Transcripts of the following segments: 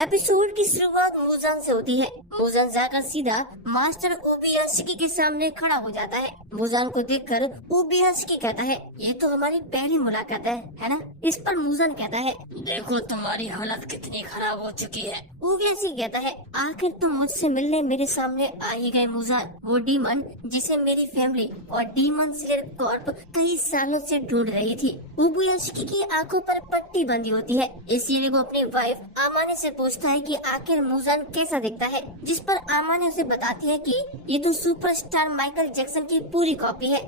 Episode की शुरुआत मूजान से होती है। मूजान जाकर सीधा मास्टर ओबियाशिकी के सामने खड़ा हो जाता है। मूजान को देखकर ओबियाशिकी कहता है, ये तो हमारी पहली मुलाकात है ना? इस पर मूजान कहता है, देखो तुम्हारी हालत कितनी खराब हो चुकी है। ओबियाशिकी कहता है, आखिर तुम मुझसे मिलने मेरे सामने आ ही गए मूजान। वो डीमन जिसे मेरी फैमिली और डीमन स्लेयर कॉर्प कई सालों से ढूंढ रही थी। ओबियाशिकी की आंखों पर पट्टी बंधी होती है, इसलिए वो अपनी वाइफ आमाने से पूछता है कि आखिर मूजान कैसा दिखता है, जिस पर आमाने उसे बताती है कि ये तो सुपरस्टार माइकल जैक्सन की पूरी कॉपी है।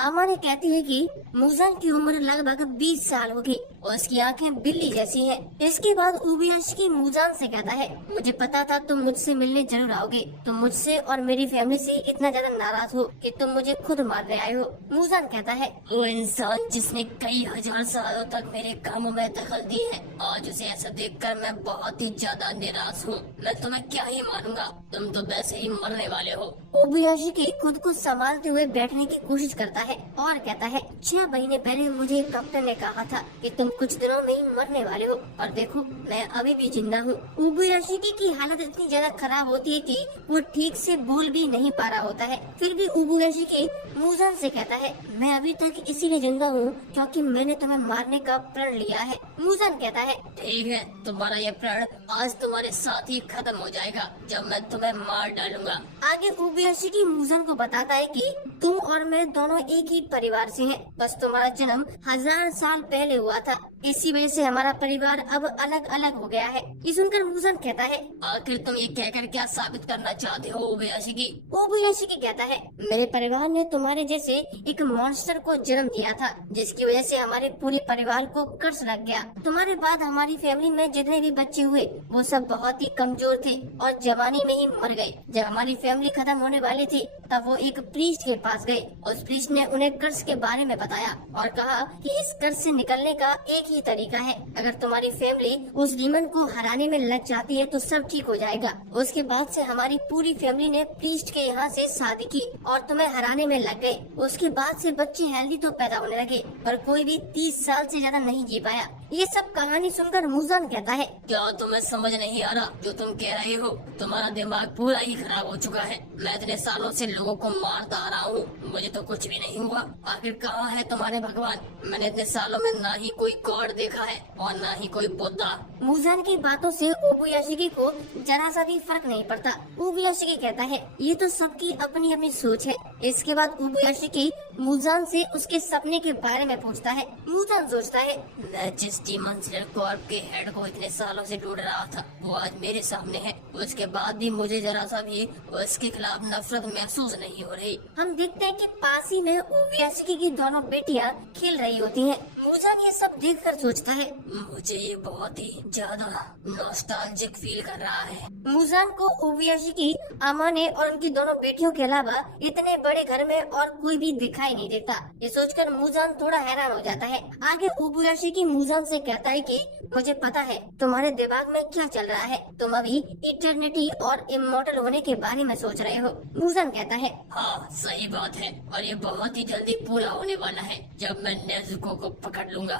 आमाने कहती है कि मूजान की उम्र लगभग 20 साल होगी और उसकी आंखें बिल्ली जैसी हैं। इसके बाद ओबियाशिकी मूजान से कहता है, मुझे पता था तुम मुझसे मिलने जरूर आओगे। तुम मुझसे और मेरी फैमिली से इतना ज्यादा नाराज हो कि तुम मुझे खुद मारने आए हो। मूजान कहता है, वो इंसान जिसने कई हजार सालों तक मेरे कामों में दखल दी है, आज उसे ऐसा देखकर मैं बहुत ही ज्यादा निराश हूँ। मैं तुम्हें क्या ही मानूंगा, तुम तो वैसे ही मरने वाले हो। ओबियाशिकी खुद को संभालते हुए बैठने की कोशिश करता है और कहता है, 6 महीने पहले मुझे एक डॉक्टर ने कहा था कि तुम कुछ दिनों में ही मरने वाले हो, और देखो मैं अभी भी जिंदा हूँ। ओबियाशिकी की हालत इतनी ज्यादा खराब होती है कि वो ठीक से बोल भी नहीं पा रहा होता है। फिर भी ओबियाशिकी मूजान से कहता है, मैं अभी तक इसीलिए जिंदा हूँ क्योंकि मैंने तुम्हें मारने का प्रण लिया है। मूजान कहता है, ठीक है, तुम्हारा ये प्रण आज तुम्हारे साथ ही खत्म हो जाएगा जब मैं तुम्हें मार डालूंगा। आगे ओबियाशिकी मूजान को बताता है कि तुम और मैं दोनों एक ही परिवार से हैं, बस तुम्हारा जन्म 1000 साल पहले हुआ था, इसी वजह से हमारा परिवार अब अलग अलग हो गया है। ये सुनकर मूजान कहता है, आखिर तुम ये कहकर क्या साबित करना चाहते हो ओबियाशिकी? ओबियाशिकी कहता है, मेरे परिवार ने तुम्हारे जैसे एक मॉन्स्टर को जन्म दिया था, जिसकी वजह से हमारे पूरे परिवार को कर्ज लग गया। तुम्हारे बाद हमारी फैमिली में जितने भी बच्चे हुए वो सब बहुत ही कमजोर थे और जवानी में ही मर गए। जब हमारी फैमिली खत्म होने वाली थी तब वो एक प्रीस्ट के पास गए। उस प्रीस्ट ने उन्हें कर्ज के बारे में बताया और कहा कि इस कर्ज से निकलने का एक ही तरीका है, अगर तुम्हारी फैमिली उस डीमन को हराने में लग जाती है तो सब ठीक हो जाएगा। उसके बाद से हमारी पूरी फैमिली ने प्रीस्ट के यहाँ से शादी की और तुम्हें हराने में लग गए। उसके बाद से बच्चे हेल्दी तो पैदा होने लगे, पर कोई भी 30 साल से ज्यादा नहीं जी पाया। ये सब कहानी सुनकर मूजान कहता है, क्या तुम्हें समझ नहीं आ रहा जो तुम कह रहे हो? तुम्हारा दिमाग पूरा ही खराब हो चुका है। मैं इतने सालों से लोगों को मारता आ रहा हूँ, मुझे तो कुछ भी नहीं हुआ। आखिर कहाँ है तुम्हारे भगवान? मैंने इतने सालों में ना ही कोई गॉड देखा है और ना ही कोई बुद्धा। मूजान की बातों से ओबियाशिकी को जरा सा भी फर्क नहीं पड़ता। ओबियाशिकी कहता है, ये तो सबकी अपनी अपनी सोच है। इसके बाद ओबियाशिकी मूजान से उसके सपने के बारे में पूछता है। मूजान सोचता है, मैं जिस डीमन स्लेयर कॉर्प के हेड को इतने सालों से ढूंढ रहा था वो आज मेरे सामने है। उसके बाद भी मुझे जरा सा भी उसके खिलाफ नफरत महसूस नहीं हो रही। हम देखते हैं कि पास ही में ओबियाशिकी की दोनों बेटियां खेल रही होती हैं। मूजान ये सब देखकर सोचता है, मुझे ये बहुत ही ज्यादा नॉस्टैल्जिक फील कर रहा है। मूजान को ओबियाशिकी, आमाने और उनकी दोनों बेटियों के अलावा इतने बड़े घर में और कोई भी दिखाई नहीं देता। ये सोचकर मूजान थोड़ा हैरान हो जाता है। आगे ओबियाशिकी मूजान से कहता है कि मुझे पता है तुम्हारे दिमाग में क्या चल रहा है, तुम अभी इटर्निटी और इमॉर्टल होने के बारे में सोच रहे हो। मूजान कहता है, हाँ सही बात है, और ये बहुत ही जल्दी पूरा होने वाला है जब मैं नेज़ुको को पकड़ लूंगा।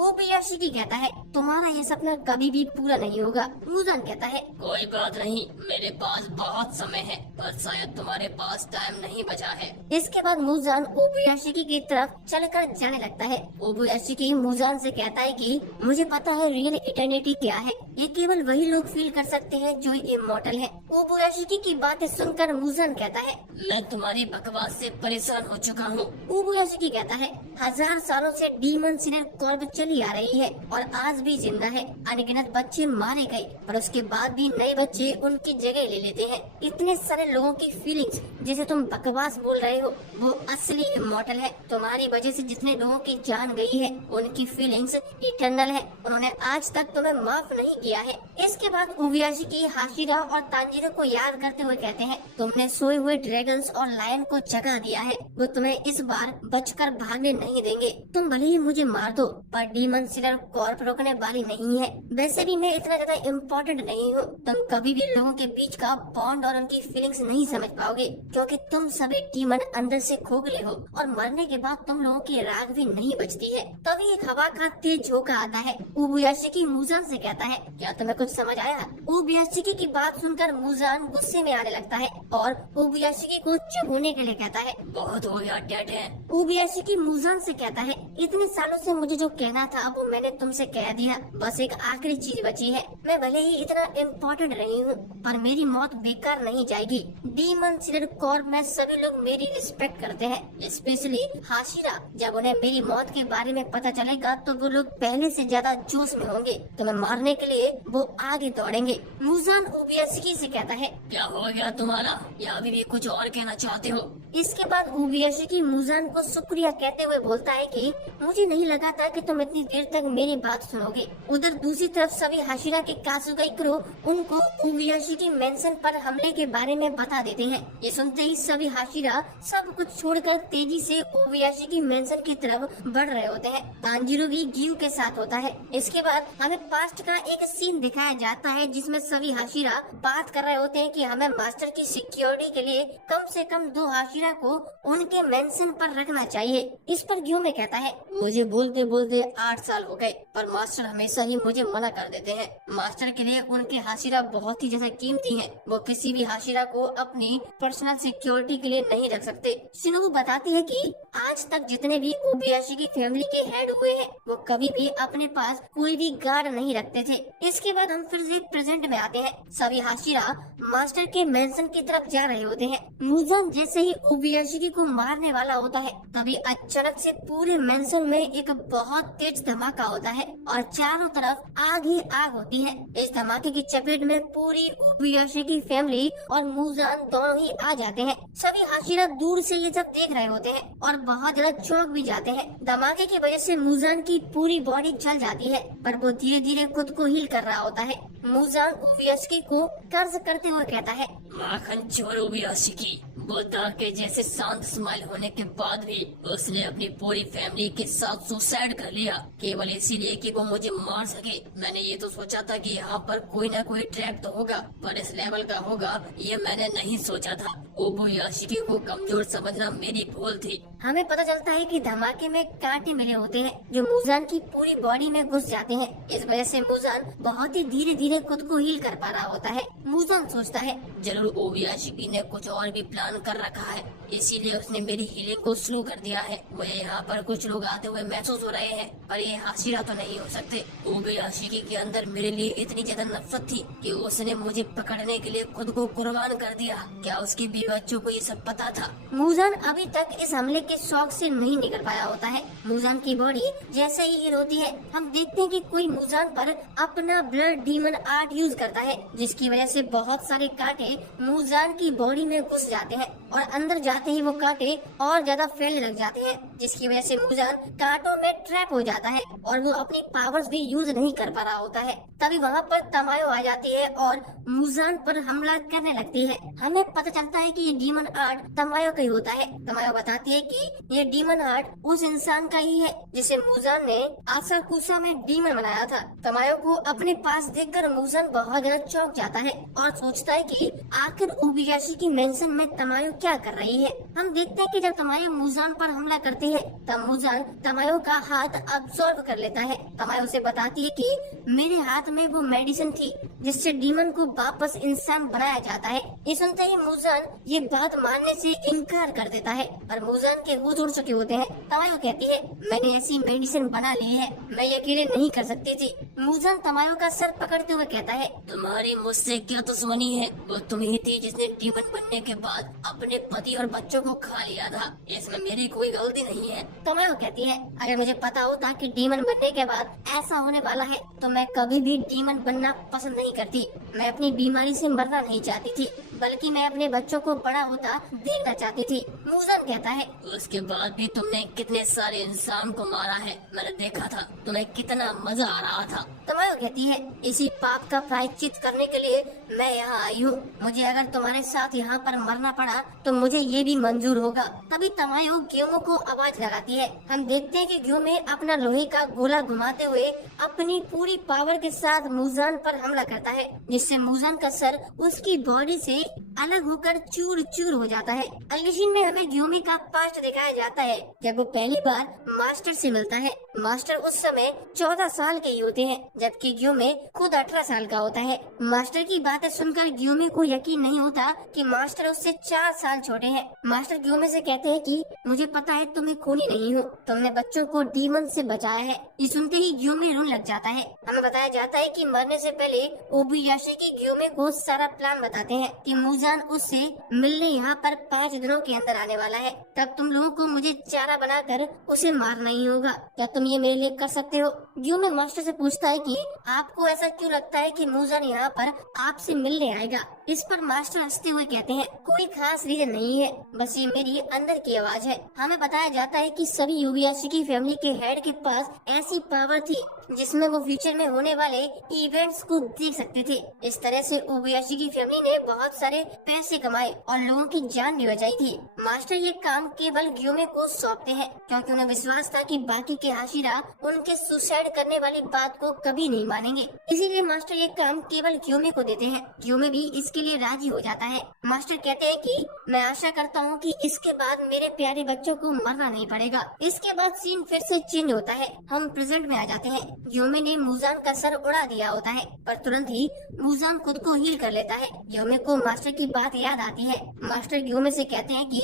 ओबियाशिकी कहता है, तुम्हारा ये सपना कभी भी पूरा नहीं होगा। मूजान कहता है, कोई बात नहीं, मेरे पास बहुत समय है, पर शायद तुम्हारे पास टाइम नहीं बचा है। इसके बाद मूजान ओबियाशिकी की तरफ चलकर जाने लगता है। ओबियाशिकी मूजान से कहता है कि मुझे पता है रियल इटर्निटी क्या है, ये केवल वही लोग फील कर सकते हैं जो इमॉर्टल है। ओबियाशिकी की बातें सुनकर मूजान कहता है, मैं तुम्हारी बकवास से परेशान हो चुका हूँ। ओबियाशिकी कहता है, 1000 सालों से डीमन स्लेयर कॉर्प चली आ रही है और आज भी जिंदा है। अनगिनत बच्चे मारे गए पर उसके बाद भी नए बच्चे उनकी जगह ले लेते हैं। इतने सारे लोगों की फीलिंग्स जिसे तुम बकवास बोल रहे हो वो असली इमॉर्टल है। तुम्हारी वजह से जितने लोगों की जान गई है उनकी फीलिंग्स इटर्नल है। उन्होंने आज तक तुम्हें माफ नहीं किया है। इसके बाद ओबियाशिकी हाशिरा और तांजीरो को याद करते हुए कहते हैं, तुमने सोए हुए ड्रैगन्स और लायन को जगा दिया है, वो तुम्हें इस बार बचकर भागने नहीं देंगे। तुम भले ही मुझे मार दो पर डीमन स्लेयर कॉर्प रोकने वाली नहीं है। वैसे भी मैं इतना ज्यादा इम्पोर्टेंट नहीं हूँ। तुम कभी भी लोगों के बीच का बॉन्ड और उनकी फीलिंग्स नहीं समझ पाओगे क्योंकि तुम सभी डीमन अंदर से खोखले हो और मरने के बाद तुम लोगों की राख भी नहीं बचती है। तभी एक हवा का तेज झोंका आता है। उबुयाशिकी मुजान से कहता है, क्या तुम्हें कुछ समझ आया? उबुयाशिकी की बात सुनकर मुजान गुस्से में आने लगता है और उबुयाशिकी को चुप होने के लिए कहता है, बहुत हो गया डैड है। उबुयाशिकी मुजान से कहता है, इतने सालों से मुझे जो कहना था वो मैंने तुमसे कह दिया, बस एक आखिरी चीज बची है। मैं भले ही इतना इम्पोर्टेंट रही हूँ पर मेरी मौत बेकार नहीं जाएगी। डीमन स्लेयर कॉर्प में सभी लोग मेरी रिस्पेक्ट करते हैं, स्पेशली हाशिरा। जब उन्हें मेरी मौत के बारे में पता चलेगा तो वो लोग पहले से ज्यादा जोश में होंगे। तुम्हें मारने के लिए वो आगे दौड़ेंगे। मुजान उबुयाशिकी से कहता है, क्या हो गया तुम्हारा, या अभी भी कुछ और कहना चाहते हो? इसके बाद उबुयाशिकी मुजान को शुक्रिया कहते हुए बोलता है कि मुझे नहीं लगा था कि तुम इतनी देर तक मेरी बात सुनोगे। उधर दूसरी तरफ सभी हाशिरा के कासुगाई क्रू उनको उबुयाशिकी मेंशन पर हमले के बारे में बता देते हैं। ये सुनते ही सभी हाशिरा सब कुछ छोड़कर तेजी से उबुयाशिकी मेंशन की तरफ बढ़ रहे होते हैं। तांजीरो भी गियू के साथ होता है। इसके बाद हमें पास्ट का एक सीन दिखाया जाता है जिसमें सभी हाशिरा बात कर रहे होते हैं कि हमें मास्टर की सिक्योरिटी के लिए कम से कम 2 हाशिरा को उनके मेंशन पर रखना चाहिए। इस पर गियू में कहता है, मुझे बोलते बोलते 8 साल हो गए पर मास्टर हमेशा ही मुझे मना कर देते हैं। मास्टर के लिए उनके हाशिरा बहुत ही ज्यादा कीमती हैं। वो किसी भी हाशिरा को अपनी पर्सनल सिक्योरिटी के लिए नहीं रख सकते। शिनोबु बताती है कि आज तक जितने भी उबुयाशिकी फैमिली के हेड हुए हैं वो कभी भी अपने पास कोई भी गार्ड नहीं रखते थे। इसके बाद हम फिर से प्रेजेंट में आते हैं। सभी हाशिरा मास्टर के मेंशन की तरफ जा रहे होते हैं। मुजान जैसे ही उबुयाशिकी को मारने वाला होता है तभी अचानक से पूरे मेंशन में एक बहुत तेज धमाका होता है और चारों तरफ आग ही आग होती है। इस धमाके की चपेट में पूरी उबुयाशिकी फैमिली और मुजान दोनों ही आ जाते हैं। सभी हाशिरा दूर से ये सब देख रहे होते हैं और बहुत ज्यादा चौंक भी जाते हैं। धमाके की वजह से मुजान की पूरी बॉडी जल जाती है पर वो धीरे धीरे खुद को हील कर रहा होता है। मुजान उबुयाशिकी को कर्ज करते हुए कहता है, माखन चोर उबुयाशिकी, बुद्धा के जैसे शांत स्माइल होने के बाद भी उसने अपनी पूरी फैमिली के साथ सुसाइड कर लिया केवल इसीलिए कि वो मुझे मार सके। मैंने ये तो सोचा था कि यहाँ पर कोई न कोई ट्रैप तो होगा पर इस लेवल का होगा ये मैंने नहीं सोचा था। उबुयाशिकी को कमजोर समझना मेरी भूल थी। हमें पता चलता है कि धमाके में कांटे मिले होते हैं जो मुजान की पूरी बॉडी में घुस जाते हैं। इस वजह से मुजान बहुत ही धीरे धीरे खुद को हील कर पा रहा होता है। मुजान सोचता है, जरूर उबुयाशिकी ने कुछ और भी प्लान कर रखा है इसीलिए उसने मेरी हीलिंग को स्लो कर दिया है। मुझे यहाँ पर कुछ लोग आते हुए महसूस हो रहे हैं पर ये हाशिरा तो नहीं हो सकते। उबुयाशिकी के अंदर मेरे लिए इतनी ज्यादा नफरत थी कि उसने मुझे पकड़ने के लिए खुद को कुर्बान कर दिया। क्या उसके बीवी बच्चों को ये सब पता था? मुजान अभी तक इस हमले के शौक से नहीं निकल पाया होता है। मुजान की बॉडी जैसे ही हील होती है हम देखते हैं कि कोई मुजान पर अपना ब्लड डीमन आर्ट यूज करता है जिसकी वजह से बहुत सारे कांटे मुजान की बॉडी में घुस जाते हैं और अंदर जाते ही वो कांटे और ज्यादा फैलने लग जाते हैं जिसकी वजह से मुजान कांटों में ट्रैप हो जाता है और वो अपनी पावर्स भी यूज नहीं कर पा रहा होता है। तभी वहाँ पर तमायो आ जाती है और मुजान पर हमला करने लगती है। हमें पता चलता है कि ये डीमन आर्ट तमायो का ही होता है। तमायो बताती है कि ये डीमन आर्ट उस इंसान का ही है जिसे मुजान ने आसाकुसा में डीमन बनाया था। तमायो को अपने पास देखकर मुजान बहुत ज्यादा चौंक जाता है और सोचता है कि आखिर उबुयाशिकी मेंशन में तमायो क्या कर रही है। हम देखते हैं कि जब तमायो मुजान पर हमला करती है तब मुजान तमायो का हाथ अब्सॉर्ब कर लेता है। तमायो से बताती है कि मेरे हाथ में वो मेडिसिन थी जिससे डीमन को वापस इंसान बनाया जाता है। ये सुनते ही मुजान ये बात मानने से इनकार कर देता है पर मुजान के होश उड़ चुके होते हैं। तमायो कहती है, मैंने ऐसी मेडिसिन बना ली है, मैं ये अकेले नहीं कर सकती थी। मुजान तमायो का सर पकड़ते हुए कहता है, तुम्हारी मुझसे क्या दुश्मनी है? वो तुम ही थी जिसने डीमन बनने के बाद अपने पति और बच्चों को खा लिया था, इसमें मेरी कोई गलती नहीं है। तमायो कहती है, अगर मुझे पता होता कि डीमन बनने के बाद ऐसा होने वाला है तो मैं कभी भी डीमन बनना पसंद नहीं करती। मैं अपनी बीमारी से मरना नहीं चाहती थी बल्कि मैं अपने बच्चों को बड़ा होता देखना चाहती थी। मुजान कहता है, उसके बाद भी तुमने कितने सारे इंसान को मारा है, मैंने देखा था, तुम्हें कितना मजा आ रहा था। तमायो कहती है, इसी पाप का प्रायश्चित करने के लिए मैं यहाँ आई हूँ। मुझे अगर तुम्हारे साथ यहाँ पर मरना पड़ा तो मुझे ये भी मंजूर होगा। तभी तमायो ग्योमो को आवाज लगाती है। हम देखते हैं कि ग्योमे अपना लोहे का गोला घुमाते हुए अपनी पूरी पावर के साथ मुजान पर हमला करता है, जिससे मुजान का सर उसकी बॉडी से अलग होकर चूर चूर हो जाता है। अगले सीन में हमें ग्योमे का पास्ट दिखाया जाता है जब वो पहली बार मास्टर से मिलता है। मास्टर उस समय 14 साल के ही होते हैं, जबकि ग्योमे खुद 18 साल का होता है। मास्टर की बातें सुनकर ग्योमे को यकीन नहीं होता कि मास्टर उससे 4 साल छोटे हैं। मास्टर ग्योमे से कहते हैं कि मुझे पता है तुम्हें खूनी नहीं हो, तुमने बच्चों को डीमन से बचाया है। ये सुनते ही ग्योमे रोने लग जाता है। हमें बताया जाता है कि मरने से पहले ओबुयाशी ग्योमे को सारा प्लान बताते हैं कि मुजान उससे मिलने यहाँ पर 5 दिनों के अंदर आने वाला है। तब तुम लोगों को मुझे चारा बनाकर उसे मारना ही होगा। क्या तुम ये मेरे लिए कर सकते हो? ग्योमे मास्टर से पूछता है कि आपको ऐसा क्यों लगता है कि मुजान यहाँ पर आपसे मिलने आएगा? इस पर मास्टर हंसते हुए कहते हैं, कोई खास रीजन नहीं है, बस ये मेरी अंदर की आवाज है। हमें बताया जाता है कि सभी यूबियाशी की फैमिली के हेड के पास ऐसी पावर थी जिसमें वो फ्यूचर में होने वाले इवेंट्स को देख सकते थे। इस तरह से ओबुयाशी की फैमिली ने बहुत सारे पैसे कमाए और लोगों की जान भी बचाई थी। मास्टर ये काम केवल ग्योमे को सौंपते हैं क्योंकि उन्हें विश्वास था कि बाकी के हाशिरा उनके सुसाइड करने वाली बात को कभी नहीं मानेंगे। इसीलिए मास्टर ये काम केवल ग्योमे को देते हैं। ग्योमे भी इसके लिए राजी हो जाता है। मास्टर कहते हैं कि मैं आशा करता हूँ कि इसके बाद मेरे प्यारे बच्चों को मरना नहीं पड़ेगा। इसके बाद सीन फिर से चेंज होता है। हम प्रेजेंट में आ जाते हैं। ग्योमे ने मुजान का सर उड़ा दिया होता है, पर तुरंत ही मुजान खुद को हील कर लेता है। ग्योमे को मास्टर की बात याद आती है। मास्टर ग्योमे से कहते हैं कि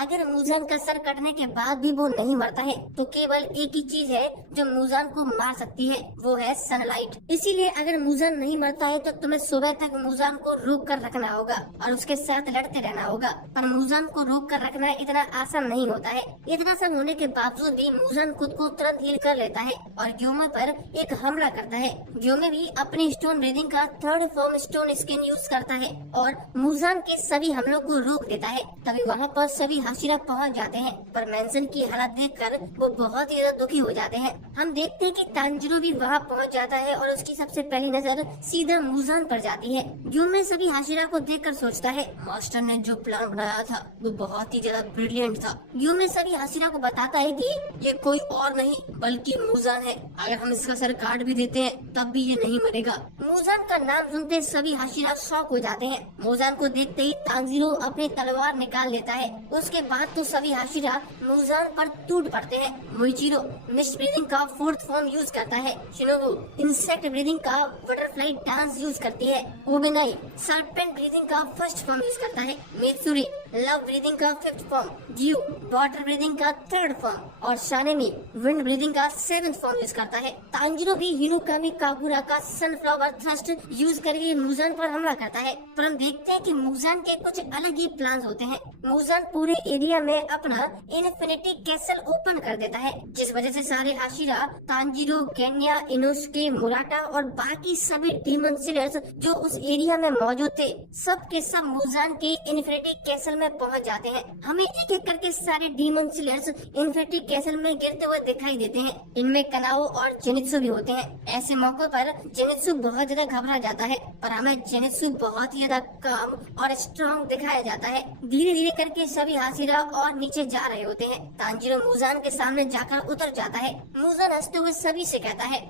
अगर मुजान का सर कटने के बाद भी वो नहीं मरता है तो केवल एक ही चीज है जो मुजान को मार सकती है, वो है सनलाइट। इसीलिए अगर मुजान नहीं मरता है तो तुम्हें सुबह तक मुजान को रोक कर रखना होगा और उसके साथ लड़ते रहना होगा। पर मुजान को रोक कर रखना इतना आसान नहीं होता है। इतना सब होने के बावजूद भी मुजान खुद को तुरंत हील कर लेता है और ग्योमे पर एक हमला करता है। ग्योमे भी अपनी स्टोन ब्रीदिंग का 3rd form stone skin use करता है और मुजान के सभी हमलों को रोक देता है। तभी वहाँ पर सभी हाशिरा पहुँच जाते हैं, पर मैंसन की हालत देखकर वो बहुत ही ज्यादा दुखी हो जाते हैं। हम देखते हैं कि तांजिरो भी वहाँ पहुँच जाता है और उसकी सबसे पहली नजर सीधा मुजान पर जाती है। ग्योमे सभी हाशिरा को देखकर सोचता है, मास्टर ने जो प्लान बनाया था वो बहुत ही ज्यादा ब्रिलियंट था। ग्योमे सभी हाशिरा को बताता है कि ये कोई और नहीं बल्कि मुजान है। अगर हम इसका सर काट भी देते हैं तब भी ये नहीं मरेगा। मुजान का नाम सुनते सभी हाशिरा शॉक हो जाते हैं। मुजान को देखते ही तांजिरो अपनी तलवार निकाल लेता है। उसके बाद तो सभी हाशिरा मुजान पर टूट पड़ते हैं। मोइचिरो मिस्ट ब्रीदिंग का 4th फॉर्म यूज करता है। शिनोबु इंसेक्ट ब्रीदिंग का बटरफ्लाई डांस यूज करती है। ओबेनाई सर्पेंट ब्रीदिंग का 1st फॉर्म यूज करता है। मित्सुरी लव ब्रीदिंग का 5th form, due water breathing का 3rd फॉर्म और शानेमी विंड ब्रीदिंग का 7th फॉर्म यूज करता है। तांजिरो भी हिरोकामी काकुरा का सनफ्लावर थ्रस्ट यूज करके मुजान पर हमला करता है, पर हम देखते हैं कि मुजान के कुछ अलग ही प्लान होते हैं। मुजान पूरे एरिया में अपना इन्फिनिटी कैसल ओपन कर देता है, जिस वजह से सारे हाशिरा तांजिरो, केन्या, इनोसुके, मुराटा और बाकी सभी डीमन स्लेयर्स जो उस एरिया में मौजूद थे सब के सब मुजान के इन्फिनिटी कैसल में पहुंच जाते हैं। हमें एक एक करके सारे डीमन स्लेयर्स इन्फिनिटी कैसल में गिरते हुए दिखाई देते हैं। इनमें कनाओ और जेनित्सु भी होते हैं। ऐसे मौकों पर जेनित्सु बहुत ज्यादा घबरा जाता है, पर हमें जेनित्सु बहुत ही ज्यादा काम और स्ट्रॉन्ग दिखाया जाता है। धीरे धीरे करके सभी हाशिरा और नीचे जा रहे होते हैं। तांजिरो मुजान के सामने जाकर उतर जाता है। मुजान हंसते हुए सभी से कहता है,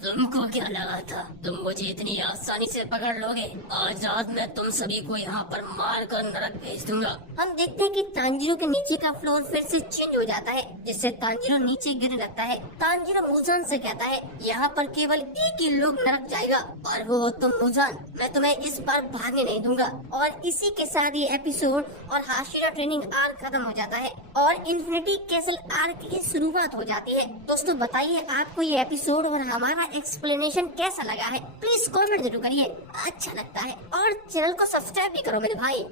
तुमको क्या लगा था तुम मुझे इतनी आसानी से पकड़ लोगे? आज रात मैं तुम सभी को यहाँ पर मार कर नरक भेज दूंगा। हम देखते हैं कि तांजिरो के नीचे का फ्लोर फिर से चेंज हो जाता है, जिससे तांजिरो नीचे गिरने लगता है। तांजिरो मुजान से कहता है, यहाँ पर केवल एक ही लोग नरक जाएगा और वो हो तुम मुजान। मैं तुम्हें इस बार भागने नहीं दूंगा। और इसी के साथ ये एपिसोड और हाशिरा ट्रेनिंग आर्क खत्म हो जाता है और इन्फिनिटी कैसल आर्क की शुरुआत हो जाती है। दोस्तों बताइए आपको ये एपिसोड और हमारा एक्सप्लेनेशन कैसा लगा है? प्लीज कमेंट जरूर करिए। अच्छा लगता है और चैनल को सब्सक्राइब भी करो मेरे भाई।